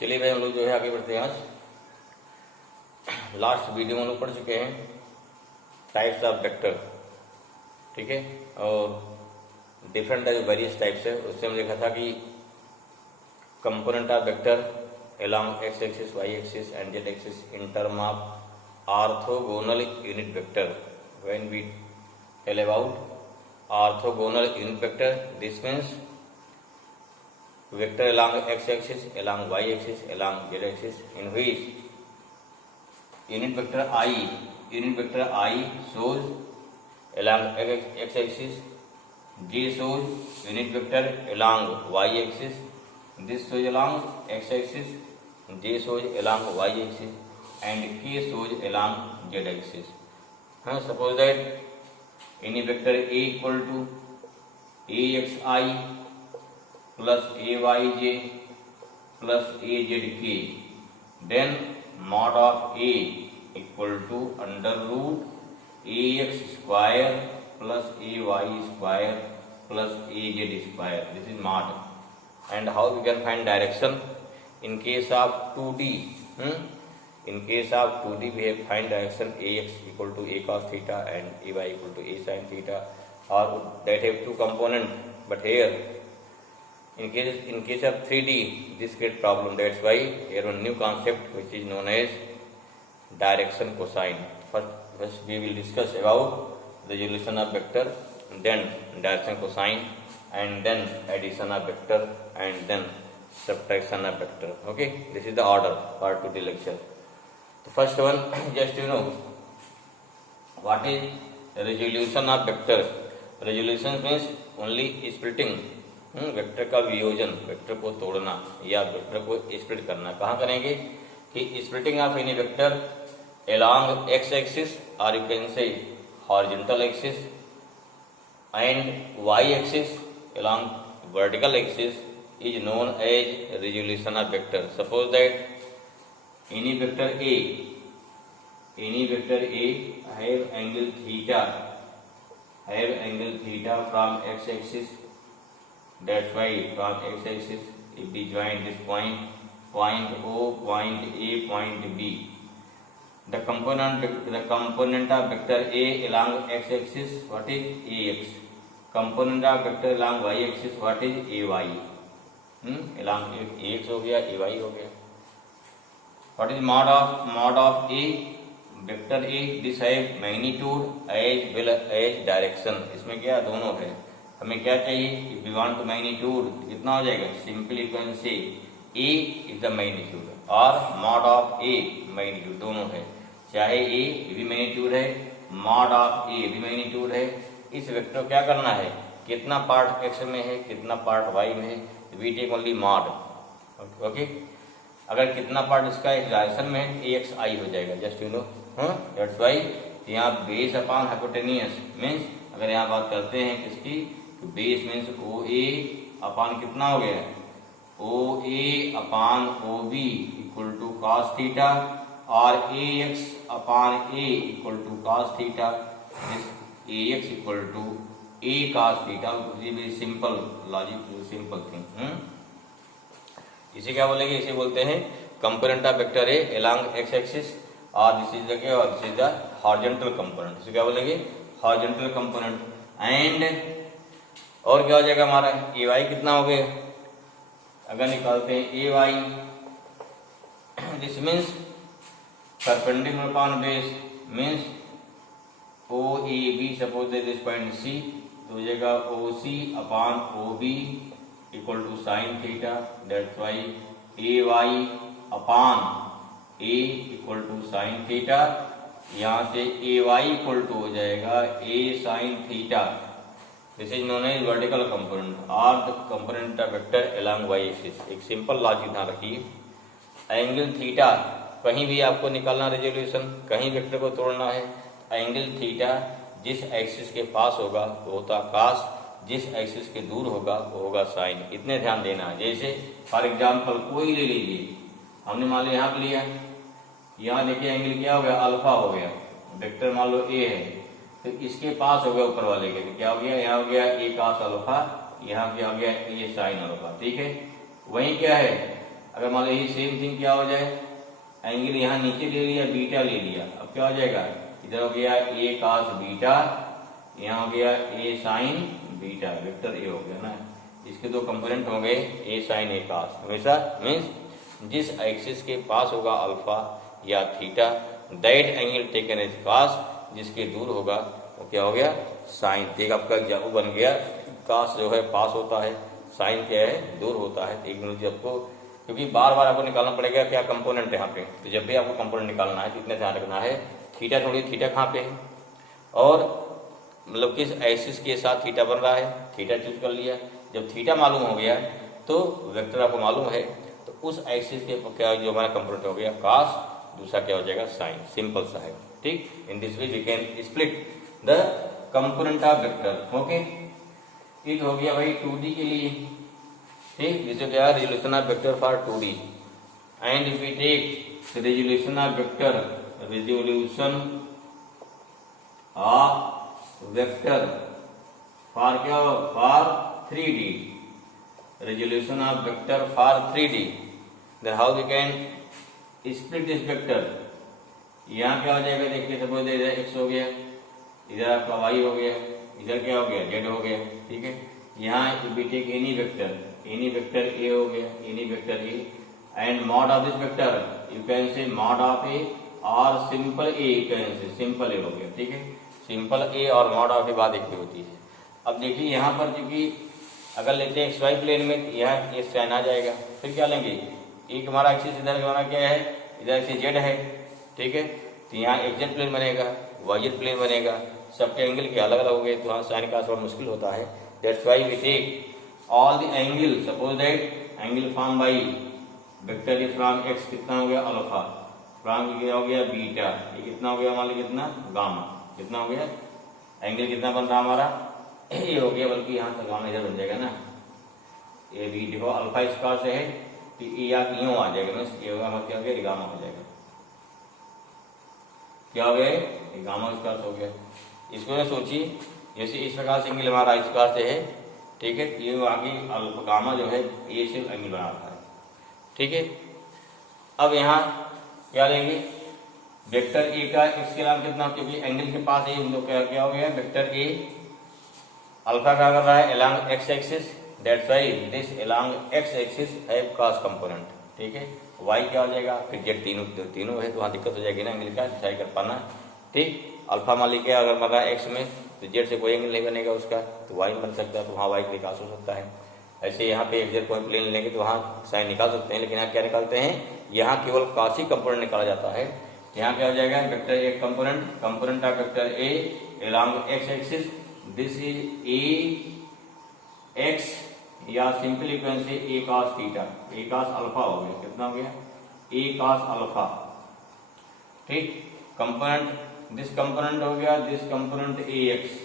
चलिए भाई, हम लोग जो है आगे बढ़ते हैं। आज लास्ट वीडियो में हम लोग पढ़ चुके हैं टाइप्स ऑफ वेक्टर, ठीक है, और डिफरेंट वेरियस टाइप्स है। उससे हम देखा था कि component of vector along x axis, y axis and z axis in term of orthogonal unit vector. When we tell about orthogonal unit vector, this means vector along x axis, along y axis, along z axis, in which unit vector I shows along x axis, j shows unit vector along y axis, this shows along x axis, j shows along y axis, and k shows along z axis. Suppose that any vector A equal to axi plus ayj plus azk, then mod of A equal to under root ax square plus ay square plus az square. This is mod. And how we can find direction in case of 2D? In case of 2D, we have find direction ax equal to a cos theta and ay equal to a sin theta, or that have two component. But here, in case of 3D, this great problem. That's why here one new concept which is known as direction cosine. First we will discuss about the resolution of vector, then direction cosine, and then addition of vector, and then subtraction of vector. Okay, this is the order for today's lecture. The first one, just what is resolution of vector. Resolution means only splitting, vector का वियोजन, vector को तोड़ना या vector को split करना। कहाँ करेंगे कि splitting of any vector along x axis, or you can say horizontal axis, and y axis along vertical axis is known as resolution of vector. Suppose that any vector A have angle theta from x axis. That's why from x axis, if we join this point O, point A, point B, the component of vector A along x axis, what is ax? Component of vector along y axis, what is ay? Along ax हो गया, ay हो गया. What is mod of A? Vector A, this have magnitude as well as direction. इसमें क्या दोनों है. हमें क्या चाहिए? If we want magnitude, कितना हो जाएगा? Simply you can say A is the magnitude और mod of A magnitude दोनों है. चाहे A भी मैग्नीट्यूड है, mod of A भी मैग्नीट्यूड है. इस वेक्टर क्या करना है? कितना पार्ट x में है, कितना पार्ट y में है, we take only mod. Okay, अगर कितना पार्ट इसका एक डायरेक्शन में है, axi हो जाएगा. जस्ट दैट्स व्हाई यहाँ बेस अपॉन हाइपोटेनियस मीन्स, अगर यहाँ बात करते हैं किसकी, तो base means O A upon कितना हो गया, O A upon O B equal to cos theta, और A x upon A equal to cos theta, A X equal to A cos theta. Very simple logic, simple thing. इसे क्या बोलेंगे? इसे बोलते हैं component of vector A along X axis, और this is the horizontal component. इसे क्या बोलेंगे? Horizontal component. एंड और क्या हो जाएगा हमारा? ए वाई कितना हो गया? अगर निकालते हैं A Y, this means perpendicular upon base means O A B. Suppose this point C, तो हो जाएगा O C upon O B equal to sine theta. That's why A Y upon A equal to sine theta. यहाँ से A Y equal to हो जाएगा A sine theta. This is known as vertical component और the component of vector along Y axis. एक simple logic ध्यान रखिए, angle theta कहीं भी आपको निकालना रेजोल्यूशन, कहीं वेक्टर को तोड़ना है, एंगल थीटा जिस एक्सिस के पास होगा वो होता कॉस, जिस एक्सिस के दूर होगा वो होगा साइन. इतने ध्यान देना है. जैसे फॉर एग्जाम्पल कोई ले लीजिए, हमने मान लो यहाँ लिया, यहाँ देखिए एंगल क्या हो गया? अल्फा हो गया. वेक्टर मान लो ए है, तो इसके पास हो गया ऊपर वाले के, तो क्या हो गया? यहाँ हो गया ए कॉस अल्फा, यहाँ क्या हो गया? A sine alpha. ठीक है. वहीं क्या है? अगर मान लो यही सेम थिंग क्या हो जाए, एंगल यहाँ नीचे ले लिया, बीटा ले लिया, अब क्या हो जाएगा, इधर हो गया ए कॉस बीटा, यहाँ हो गया a sine beta, vector a हो गया ना। इसके दो कंपोनेंट हो गए ए साइन ए कॉस। हमेशा मीन्स जिस एक्सिस के पास होगा अल्फा या theta, that angle taken as cos, जिसके दूर होगा वो क्या हो गया, साइन। एक आपका वो बन गया, कॉस जो है पास होता है, साइन क्या है दूर होता है। एक मिनट आपको, क्योंकि बार बार आपको निकालना पड़ेगा क्या कंपोनेंट है यहाँ पे, तो जब भी आपको कंपोनेंट निकालना है तो इतने ध्यान रखना है, थीटा थोड़ी, थीटा कहाँ पे है और मतलब किस एक्सिस के साथ थीटा बन रहा है, थीटा चूज कर लिया। जब थीटा मालूम हो गया तो वेक्टर आपको मालूम है, तो उस एक्सिस के क्या जो हमारा कंपोनेंट हो गया कॉस, दूसरा क्या हो जाएगा साइन, सिंपल सा है, ठीक। In this way we can split the component of vector. Okay, ये हो गया भाई 2D के लिए, ठीक। जिसे क्या है resolution of vector for 2D, and if we take resolution of vector, resolution of vector for क्या, for 3D, resolution of vector for 3D, then how we can split this vector। यहाँ क्या हो जाएगा, देखिए सपोज इधर x हो गया, इधर आपका y हो गया, इधर क्या हो गया z हो गया, ठीक है। यहाँ we take any vector a हो गया, any vector a, and mod of this vector you can say mod of a और simple a you can say simple a हो गया, ठीक है। simple a और mod of a बात एक ही होती है। अब देखिए यहाँ पर क्योंकि अगर लेते हैं XY प्लेन में, यहाँ ये साइन आ जाएगा, फिर क्या लेंगे, एक हमारा एक्सिस इधर हमारा क्या है, इधर एक्सिस Z है, ठीक है। तो यहाँ XZ प्लेन बनेगा, YZ प्लेन बनेगा, सबके एंगल के अलग अलग हो गए, तो यहाँ साइन का थोड़ा मुश्किल होता है। That's why we take all the angle, suppose that angle form by vector is from x कितना हो गया अल्फा, फ्रॉम क्या हो गया बीटा, ये कितना हो गया मान लो कितना गामा, कितना हो गया एंगल कितना बन रहा हमारा ये हो गया, बल्कि यहाँ तक गामा इधर बन जाएगा ना, ये भी देखो अल्फा स्क्वायर से है तो ये या यूं आ जाएगा, मीन्स ये होगा क्या हो गया गामा हो जाएगा, क्या हो गया ये गामा स्क्वायर हो गया। इसको ना सोचिए जैसे इस प्रकार से एंगल हमारा स्क्वायर से है, ठीक है, ये आगे अल्फा गामा जो है ये से एंगल बना रहा है, ठीक है। अब यहाँ क्या लेंगे, वेक्टर ए का x के नाम कितना, क्योंकि एंगल के पास ये लोग क्या हो गया, वेक्टर ए अल्फा क्या कर रहा है along x axis, that's why this along x axis have cos component, ठीक है। y क्या हो जाएगा, फिर z तीनों है तो वहाँ दिक्कत हो जाएगी ना एंगल का डिसाइड कर पाना, ठीक। अल्फा मान लीजिए अगर बन रहा है x में तो z से कोई एंगल नहीं बनेगा उसका, तो y बन सकता है, तो वहाँ y का विकास हो सकता है। ऐसे यहाँ पे xz कोई प्लेन लेंगे तो वहाँ साइन निकाल सकते हैं, लेकिन यहाँ क्या निकालते हैं, यहाँ केवल cos ही कंपोनेंट निकाला जाता है। यहाँ क्या हो जाएगा, vector A component of vector A along x axis, this is A X या simply you can say A cos theta, A cos alpha हो गया, कितना हो गया ए cos अल्फा, ठीक। कंपोनेंट दिस कंपोनेंट हो गया, दिस कंपोनेंट ए एक्स,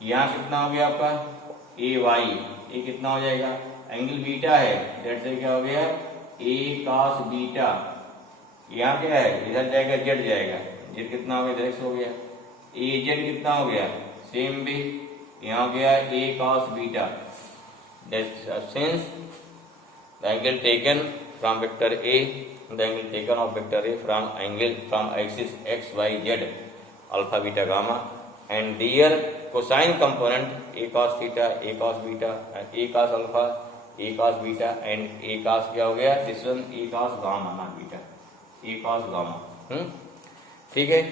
यहाँ कितना हो गया आपका ए वाई, ये कितना हो जाएगा एंगल बीटा है, डेट से क्या हो गया ए cos बीटा, यहाँ क्या है इधर जाएगा जेड जाएगा, जेड कितना हो गया इधर हो गया, ए जेड कितना हो गया सेम भी, यहाँ हो गया ए cos beta, that's since the angle taken from vector a, the angle taken of vector a from axis x y z alpha beta gamma, and dear cosine component a cos theta, A cos beta, a cos alpha, a cos beta, and a cos क्या हो गया this one a cos gamma ना beta, a cos gamma, ठीक है।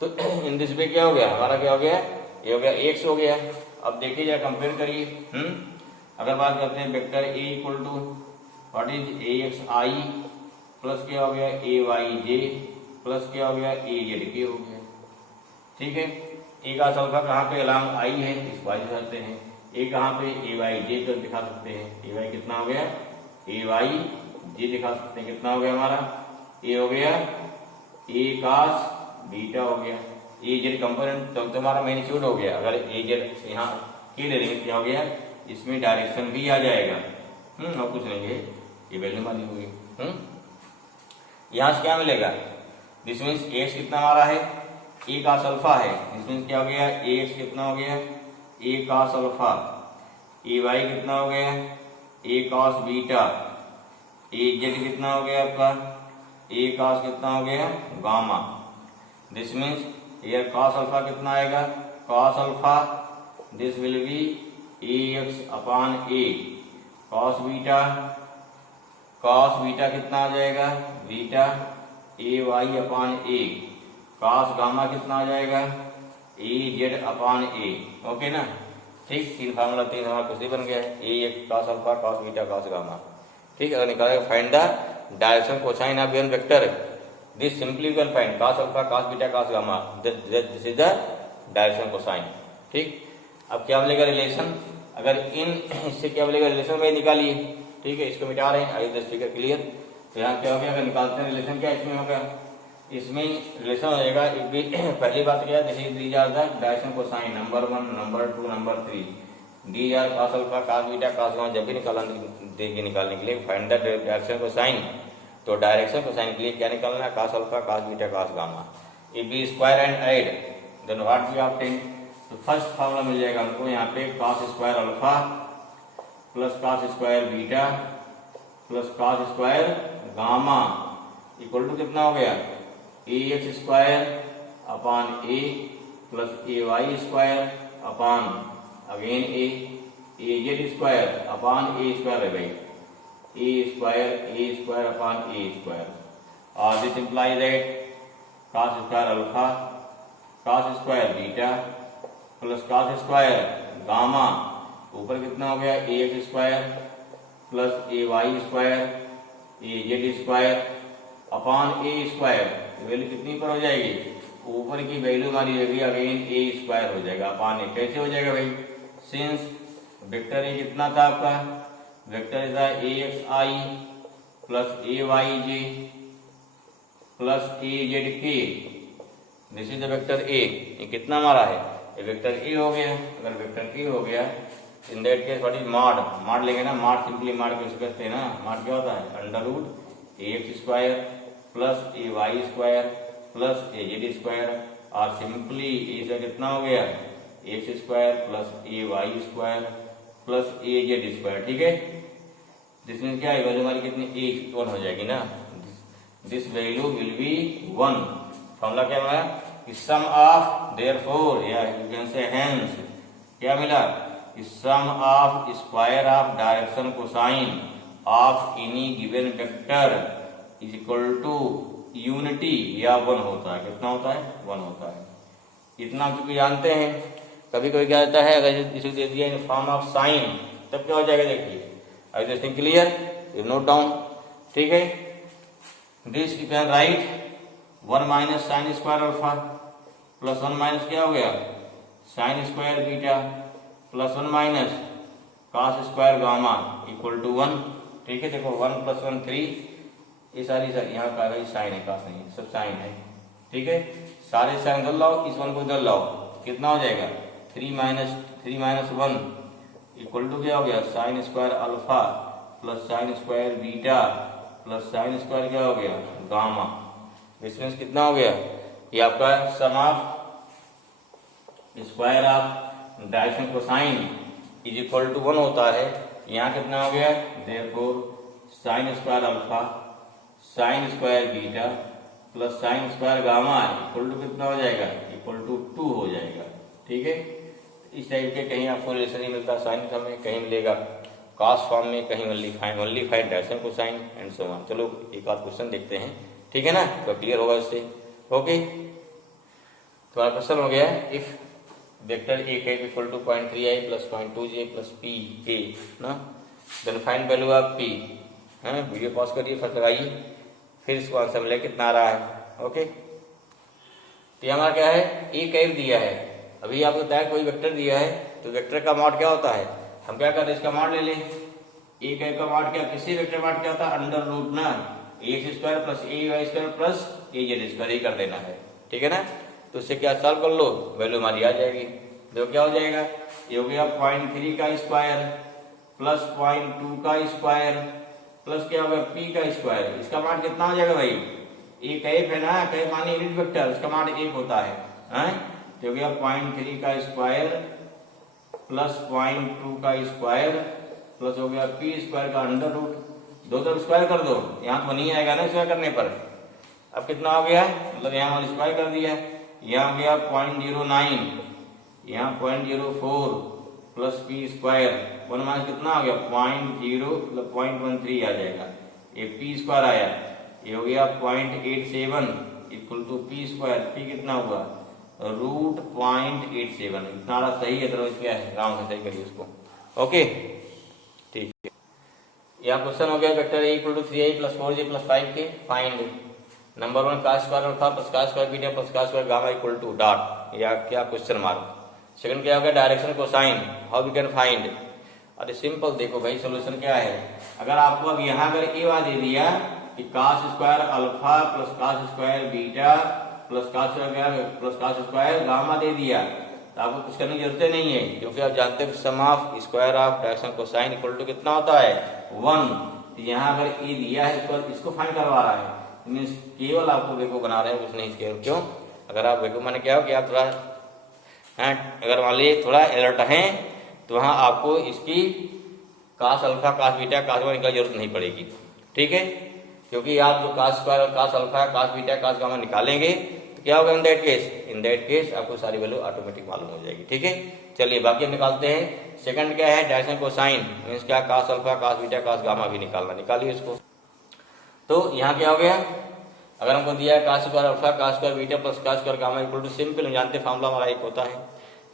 तो in this पे क्या हो गया हमारा, क्या हो गया ये हो गया x हो गया। अब देखिए जरा कंपेयर करिए, अगर बात करते हैं vector a equal to what is A x I plus क्या हो गया ए वाई जे प्लस क्या हो गया ए जेड के हो गया, ठीक है। ए का अल्फा कहाँ पे अलॉन्ग आई है, इस वाई से करते हैं, ए कहाँ पे ए वाई जे कर दिखा सकते हैं, ए वाई कितना हो गया ए वाई जे दिखा सकते हैं, कितना हो गया हमारा ए हो गया ए cos बीटा हो गया, ए जेड कंपोनेंट तो हमारा मैग्नीट्यूड हो गया। अगर ए जेड यहाँ के ले लेंगे क्या हो गया, इसमें डायरेक्शन भी आ जाएगा, और कुछ नहीं है ये वैल्यू वाली होगी। यहाँ से क्या मिलेगा, दिस मीन्स एक्स कितना हमारा है ए cos अल्फा है, दिस मीन्स क्या हो गया ए एक्स कितना हो गया ए cos अल्फा, ए वाई कितना हो गया ए cos बीटा, ए जेड कितना हो गया आपका, ए कॉस कितना हो गया, gamma. This means here cos alpha कितना आएगा, cos alpha this will be a x upon a, cos beta कितना आ जाएगा, beta a Y upon a, cos gamma कितना आ जाएगा, ए जेड अपॉन ए। ओके ना, ठीक, तीन फार्मूला, तीन हमारा कुछ बन गया है, ए एक cos alpha, cos beta, cos gamma. ठीक, अगर निकालेगा find the direction cosine of given vector, this simply we can find cos alpha, cos beta, cos gamma, this is the direction cosine. ठीक, अब क्या मिलेगा रिलेशन, अगर इन इससे क्या मिलेगा रिलेशन भाई निकालिए। ठीक है, इसको मिटा रहे हैं, आई दिस फिगर क्लियर। तो यहाँ क्या हो गया, अगर निकालते हैं रिलेशन क्या इसमें होगा, इसमें रिलेशन हो जाएगा। पहली बात क्या है, these are the direction cosine, number 1, number 2, number 3, these are cos alpha, cos beta, cos gamma. जब भी निकालने के लिए फाइंड द डायरेक्शन कोसाइन, तो डायरेक्शन कोसाइन के लिए क्या निकालना है, cos alpha, cos beta, cos gamma. If we square and add then what we obtain, तो फर्स्ट फार्मूला मिल जाएगा हमको यहाँ पे cos square alpha plus cos square beta plus cos square gamma equal to कितना हो गया, a x square upon a plus A y square upon again a z square upon a square है भाई, a square upon a square. और this implies that cos square alpha cos square beta plus cos square gamma ऊपर कितना हो गया, a x square plus A y square a z square upon a square. Value कितनी पर हो जाएगी, ऊपर की वैल्यू हमारी रहेगी अगेन ए स्क्वायर हो जाएगा अपॉन ए। कैसे हो जाएगा भाई, सिंस वेक्टर ए कितना था आपका, vector is A x I plus A Y J plus A Z K, this is the vector A. ये कितना हमारा है, ये वेक्टर ए हो गया। अगर वेक्टर ए हो गया in that case what is mod लेंगे ना, मॉड सिंपली मॉड कैसे करते हैं ना, मॉड क्या होता है, under root A x square plus A y square plus A z square, और सिंपली ए से कितना हो गया, x square plus A y square plus A z square. ठीक है, दिस मीन्स क्या है, वैल्यू हमारी कितनी, एक 1 हो जाएगी ना, this value will be 1। Formula क्या हमारा, सम ऑफ देयरफॉर या यू कैन से हेंस, क्या मिला, sum of square of direction cosine of any given vector is equal to unity या 1 होता है। कितना होता है, 1 होता है। इतना हम चूंकि जानते हैं, कभी कोई क्या होता है, अगर इसे दे दिया इन फॉर्म ऑफ साइन तब क्या हो जाएगा, देखिए I think clear, you note down. ठीक है, this you can write 1 minus sine square alpha plus 1 minus क्या हो गया, sine square beta plus 1 minus cos square gamma equal to 1। ठीक है, देखो 1 + 1 3, ये सारी यहाँ का साइन है, कॉस नहीं, सब साइन है। ठीक है, सारे साइन इधर लाओ, इस 1 को इधर लाओ, कितना हो जाएगा, 3 माइनस 1 इक्वल टू क्या हो गया, sine square alpha plus sine square beta plus sine square क्या हो गया, गामा। इसमें कितना हो गया, ये आपका sum of square of direction cosine is equal to 1 होता है। यहाँ कितना हो गया, therefore sine square alpha sine square beta plus sine square gamma equal to कितना हो जाएगा, इक्वल टू 2 हो जाएगा। ठीक है, इस टाइप के कहीं आपको रिलेशन नहीं मिलता साइन फॉर्म में, कहीं मिलेगा कॉस फॉर्म में, कहीं only find direction cosine and so on. चलो एक आध क्वेश्चन देखते हैं, ठीक है ना, तो क्लियर होगा इससे। ओके, तो हमारा क्वेश्चन हो गया, इफ वेक्टर ए के equal to 0.3i plus 0.2j plus P A ना, then find value of P. Video pause करिए, फर्स्ट लगाइए, फिर इसको आंसर मिले कितना आ रहा है। ओके, तो हमारा क्या है, ए कैप दिया है, अभी आपको बताया कोई वेक्टर दिया है, तो वेक्टर का मॉड क्या होता है, हम क्या करते हैं, इसका मॉड ले लें। ए कैप का मॉड क्या, किसी वेक्टर मॉड क्या होता है, अंडर रूट ना ए x square plus A y square plus A z square, ये कर देना है। ठीक है ना, तो उससे क्या सॉल्व कर लो, वैल्यू हमारी आ जाएगी। देखो क्या हो जाएगा, ये हो गया 0.3 का स्क्वायर प्लस 0.2 का स्क्वायर प्लस क्या होगा, पी का स्क्वायर। इसका मान कितना हो जाएगा भाई, ये कैप है ना, कैप मानी यूनिट वेक्टर, उसका मान 1 होता है। तो हो गया 0.3 का स्क्वायर प्लस 0.2 का स्क्वायर प्लस हो गया पी स्क्वायर का अंडर रूट, दो तरफ स्क्वायर कर दो, यहाँ तो नहीं आएगा ना स्क्वायर करने पर। अब कितना हो गया, मतलब यहाँ वाला स्क्वायर कर दिया, यहाँ हो गया 0.09, यहाँ 0.04 प्लस पी स्क्वायर, 1 माइनस कितना हो गया 0.0 मतलब 0.13 आ जाएगा, ये पी स्क्वायर आया, ये हो गया 0.87 equal to p square, p कितना हुआ √0.87, इतना सही है, तो क्या है राउंड से सही करिए उसको। ओके ठीक है, यहाँ क्वेश्चन हो गया vector a equal to 3i plus 4j plus 5k find number 1 का स्क्वायर अल्फा प्लस का स्क्वायर बीटा प्लस का square gamma equal to dot, या क्या क्वेश्चन मार्क। सेकंड क्या हो गया direction cosine, how we can find. अरे simple, देखो भाई सोल्यूशन क्या है, अगर आपको अब यहाँ अगर ए वाला दे दिया कि cos square alpha plus cos square beta plus cos square gamma दे दिया, तो आपको कुछ करने की जरूरत नहीं है, क्योंकि आप जानते हैं sum of square of direction cosine equal to कितना होता है 1। तो यहाँ अगर ए दिया है इसको फाइंड करवा रहा है, मीन्स केवल आपको वेको बना रहे हैं, कुछ नहीं केवल। क्यों, अगर आप वेको माने क्या हो कि आप थोड़ा अगर मान लीजिए थोड़ा अलर्ट हैं तो वहाँ आपको इसकी कास alpha cos beta cos gamma निकालने की जरूरत नहीं पड़ेगी, ठीक है, क्योंकि आप जो cos square cos alpha cos beta cos gamma निकालेंगे तो क्या होगा इन दैट केस आपको सारी वैल्यू ऑटोमेटिक मालूम हो जाएगी, ठीक है। चलिए बाकी हम निकालते हैं। सेकंड क्या है डायरेक्शन कोसाइन, मीन्स क्या कास alpha cos beta cos gamma भी निकालना, निकालिए इसको। तो यहाँ क्या हो गया, अगर हमको दिया है cos square alpha cos square beta plus cos square gamma equal to, simple हम जानते हैं फार्मूला हमारा एक होता है,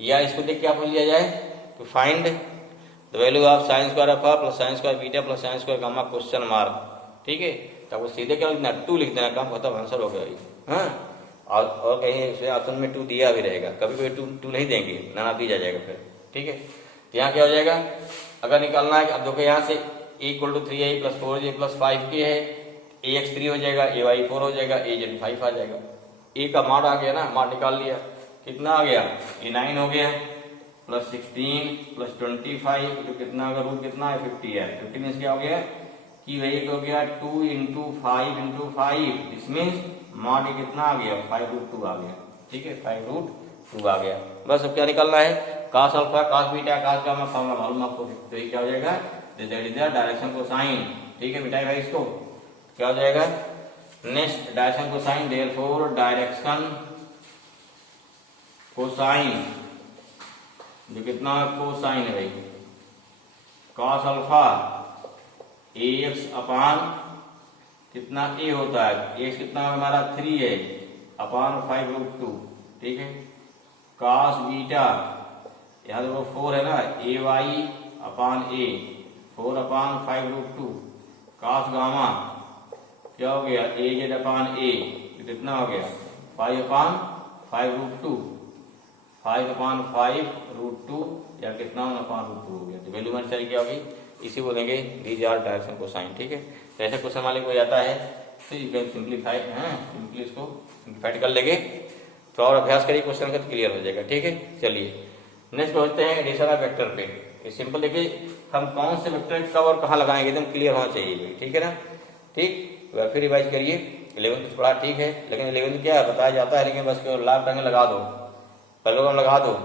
या इसको देख के आप लिया जाए तो find the value of sine square alpha plus sine square beta plus sine square gamma question mark, ठीक है। तो आपको सीधे क्या लिखना 2 लिख देना, काम खत्म, आंसर हो गया। हाँ, और कहीं ऑप्शन में 2 दिया भी रहेगा, कभी कभी 2 नहीं देंगे, ना दिया जाएगा फिर, ठीक है। यहाँ क्या हो जाएगा, अगर निकालना है, अब देखो यहाँ से a equal to 3i plus 4j plus 5k है, ax 3 हो जाएगा, ay 4 हो जाएगा, az 5 आ जाएगा। a का मान आ गया ना, मान निकाल लिया, कितना आ गया a 9 हो गया प्लस 16 प्लस 25, तो कितना होगा रूट कितना है 50 है, 50 मीन्स क्या हो गया कि वही हो गया 2 इंटू 5, दिस मीन्स मॉड कितना आ गया 5√2 आ गया, ठीक है, 5√2 आ गया। बस अब क्या निकालना है, कास alpha cos beta cos gamma formula मालूम आपको, तो ये क्या हो जाएगा that is the direction cosine, ठीक है बेटा भाई। इसको क्या हो जाएगा next direction cosine, therefore direction cosine जो कितना कोसाइन है भाई कास अल्फा ax अपान कितना a होता है, x कितना हमारा 3 है अपान 5√2, ठीक है। कास बीटा यहाँ देखो 4 है ना, ay upon a 4 upon 5√2, cos gamma क्या हो गया az अपान a, कितना हो गया 5 अपान 5√2, 5 अपान 5√2 या कितना अपान √2 हो गया, तो वैल्यू हमारी क्या होगी, इसी बोलेंगे दीज आर डायरेक्शन कोसाइन, ठीक है। तो ऐसा क्वेश्चन वाले को जाता है तो यू कैन सिंप्लीफाई, सिंपली इसको सिंप्लीफाइड कर लेंगे, तो और अभ्यास करिए क्वेश्चन का तो क्लियर हो जाएगा, ठीक है। चलिए नेक्स्ट पहुंचते हैं एडिशन ऑफ वेक्टर पे। ये सिंपल देखिए हम कौन से वेक्टर कब और कहाँ लगाएंगे एकदम क्लियर होना चाहिए, ठीक है ना, ठीक। फिर रिवाइज करिए, 11th थोड़ा ठीक है, लेकिन 11th क्या बताया जाता है, लेकिन बस लाभ टाइम लगा दो, पहले लगा दो,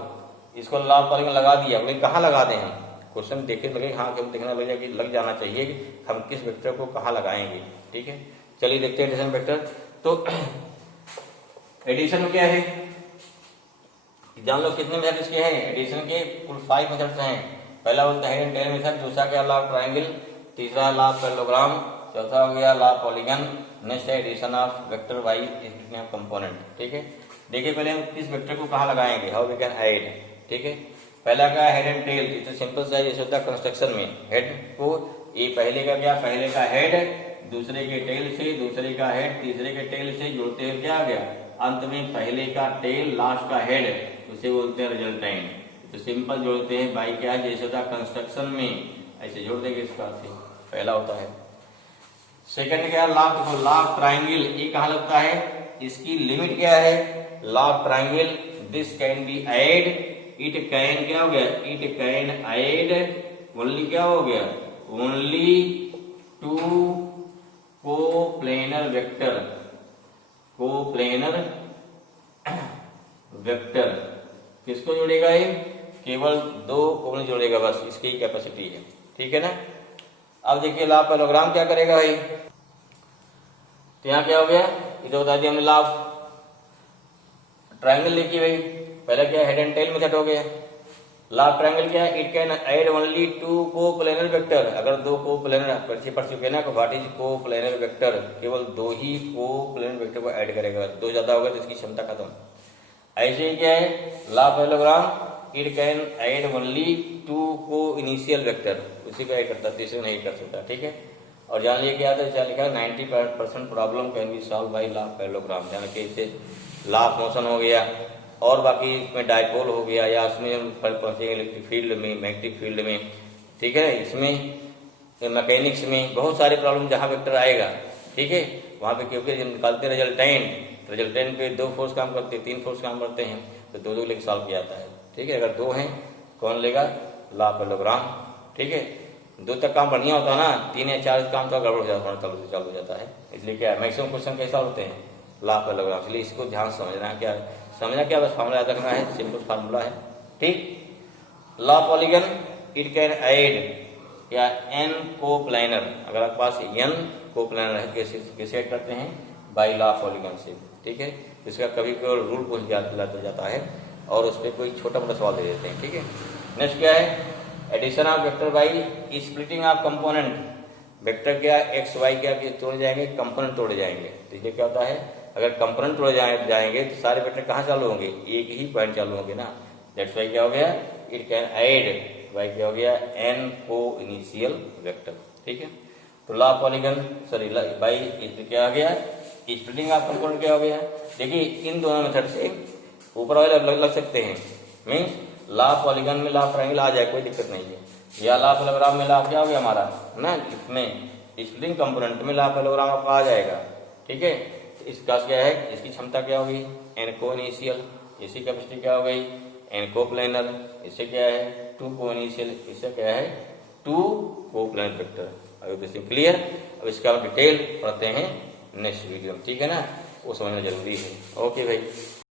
इसको लाभ पाली में लगा दिया, लेकिन कहाँ लगा दें हम, क्वेश्चन देखे लगे, हाँ हम देखना लगे कि लग जाना चाहिए कि हम किस वेक्टर को कहाँ लगाएंगे, ठीक है। चलिए देखते हैं एडिशन वेक्टर। तो एडिशन में क्या है जान लो, कितने मेथड इसके हैं एडिशन के, कुल 5 मेथड्स हैं। पहला बोलता है हेड एंड टेल मेथड, दूसरा क्या लॉ ऑफ ट्रायंगल, तीसरा लॉ ऑफ पैरेललोग्राम, चौथा हो गया लॉ ऑफ पॉलीगन, नेक्स्ट है addition of vector wise component, ठीक है। देखिए पहले हम किस वेक्टर को कहाँ लगाएंगे, हाउ वी कैन ऐड, ठीक है। पहला क्या हेड एंड टेल, इतना सिंपल सा जैसे होता है कंस्ट्रक्शन में, हेड को ये पहले का क्या, पहले का हेड दूसरे के टेल से, दूसरे का हेड तीसरे के टेल से जोड़ते हुए क्या आ गया, अंत में पहले का टेल लास्ट का हेड, उसे बोलते हैं रिजल्टेंट। तो सिंपल जोड़ते हैं बाई क्या, जैसे होता है कंस्ट्रक्शन में ऐसे जोड़ देंगे, इसका पहला होता है। सेकंड क्या लॉ ऑफ ट्रायंगल, ये कहाँ लगता है, इसकी लिमिट क्या है, law of triangle this can be add, it can क्या हो गया, इट कैन ऐड ओनली क्या हो गया, only two coplanar vector, coplanar vector किसको जोड़ेगा, ये केवल 2 कोप्लेनर जोड़ेगा, बस इसकी कैपेसिटी है, ठीक है ना। अब देखिए ला पैरेललोग्राम क्या करेगा भाई, तो यहाँ क्या हो गया, ये तो बता दिया हमने ला ट्रायंगल लिखी भाई, पहले क्या हेड एंड टेल मेथड हो गया। ला ट्रायंगल क्या है, it can add only two coplanar vector, अगर दो कोप्लेनर पढ़ चुके ना, व्हाट इज कोप्लेनर वेक्टर, केवल दो ही कोप्लेनर वेक्टर को ऐड करेगा, दो ज्यादा होगा तो इसकी क्षमता खत्म। ऐसे ही क्या है law parallelogram, it can add only two को इनिशियल वेक्टर, उसी को ऐड करता है, तीसरे नहीं कर सकता, ठीक है। और जान लिया क्या था, क्या लिखा 90% problem can be solve by law parallelogram, जान के इसे ला ऑफ मोशन हो गया, और बाकी इसमें डायपोल हो गया, या उसमें हम पहुंचेंगे इलेक्ट्रिक फील्ड में, मैग्नेटिक फील्ड में, ठीक है, इसमें मैकेनिक्स में बहुत सारे प्रॉब्लम जहां वेक्टर आएगा, ठीक है, वहां पे क्योंकि जब निकालते रिजल्टेंट पे दो फोर्स काम करते हैं, तीन फोर्स काम करते हैं, तो दो दो लेकर सॉल्व किया जाता है, ठीक है। अगर दो हैं कौन लेगा, ला पैरेललोग्राम, ठीक है। दो तक काम बढ़िया होता है ना, तीन या चार काम तो गड़बड़ हो जाता है, चालू हो जाता है, इसलिए क्या मैक्सिमम क्वेश्चन कैसा होते हैं ला पैरेललोग्राम, इसलिए इसको ध्यान समझना है, क्या बस फार्मूला याद रखना है, सिंपल फार्मूला है, ठीक। ला पॉलीगन, इट कैन ऐड क्या एन कोप्लानर, अगर आपके पास एन कोप्लानर है, कैसे ऐड करते हैं, बाई ला पॉलीगन से, ठीक है। इसका कभी कोई रूल पूछ जाता है और उस पर कोई छोटा मोटा सवाल दे देते हैं, ठीक है। नेक्स्ट क्या है, addition of vector by splitting of component, vector क्या एक्स वाई क्या तोड़ जाएंगे, कंपोनेंट तोड़े जाएंगे, तो ये क्या होता है, अगर कंपोनेंट तोड़े जाएंगे तो सारे वेक्टर कहाँ चालू होंगे, एक ही पॉइंट चालू होंगे ना, दैट्स वाई क्या हो गया, इट कैन ऐड, वाई क्या हो गया, एन को इनिशियल वेक्टर, ठीक है। तो ला पॉलीगन सॉरी बाई क्या हो गया, स्प्लिटिंग ऑफ कंपोनेंट क्या हो गया, देखिए इन दोनों मेथड से ऊपर वाले अलग लग सकते हैं, मीन्स ला पॉलीगन में ला ट्रायंगल आ जाए कोई दिक्कत नहीं है, या ला पैरेललोग्राम में ला क्या हो गया हमारा ना, इसमें स्प्लिटिंग कंपोनेंट में ला पैरेललोग्राम आपका आ जाएगा, ठीक है। इसका क्या है, इसकी क्षमता क्या होगी, एन को इनिशियल, इसकी कैपेसिटी क्या हो गई, एन कोप्लेनर, इससे क्या है टू को इनिशियल, इससे क्या है टू कोप्लेनर वेक्टर। अभी क्लियर, अब इसका डिटेल पढ़ते हैं नेक्स्ट वीडियो में, ठीक है ना, वो समझना जरूरी है। ओके भाई।